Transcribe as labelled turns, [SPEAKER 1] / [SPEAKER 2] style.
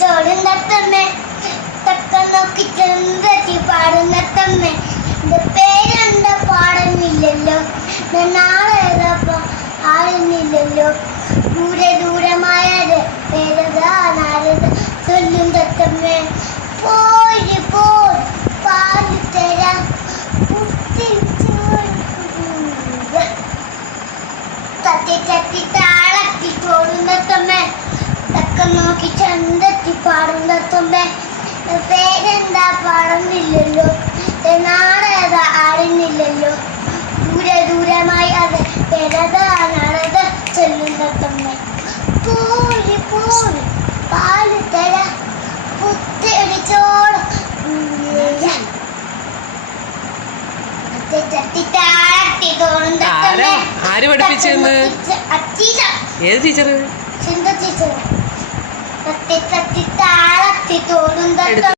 [SPEAKER 1] ചോടുന്നത്തമ്മേ തക്കം നോക്കി ചെന്തത്തി പാടുന്നത്തമ്മേ. എന്റെ പേരെന്താ പാടുന്നില്ലല്ലോ? നാളെ ആടുന്നില്ലല്ലോ ദൂരെ ദൂരമായത് പേരതാ നാരത ചൊല്ലും തത്തമ്മേ പോയി പോ പാടി തരാം. തത്തി തത്തി താ തത്തുമ്പേ പേരെന്താ? പാടുന്നില്ലല്ലോ. നാടേതാ ആടുന്നില്ലല്ലോ ദൂരെ ദൂരമായി അത് പെരതാണത് ചെല്ലും തത്തമ്മ പോരി പോരി. പാൽ തര. പുത്തടിച്ചോട് ആരാ? പഠിപ്പിച്ചെന്ന്?
[SPEAKER 2] ഏത് ടീച്ചർ
[SPEAKER 1] எடுத்து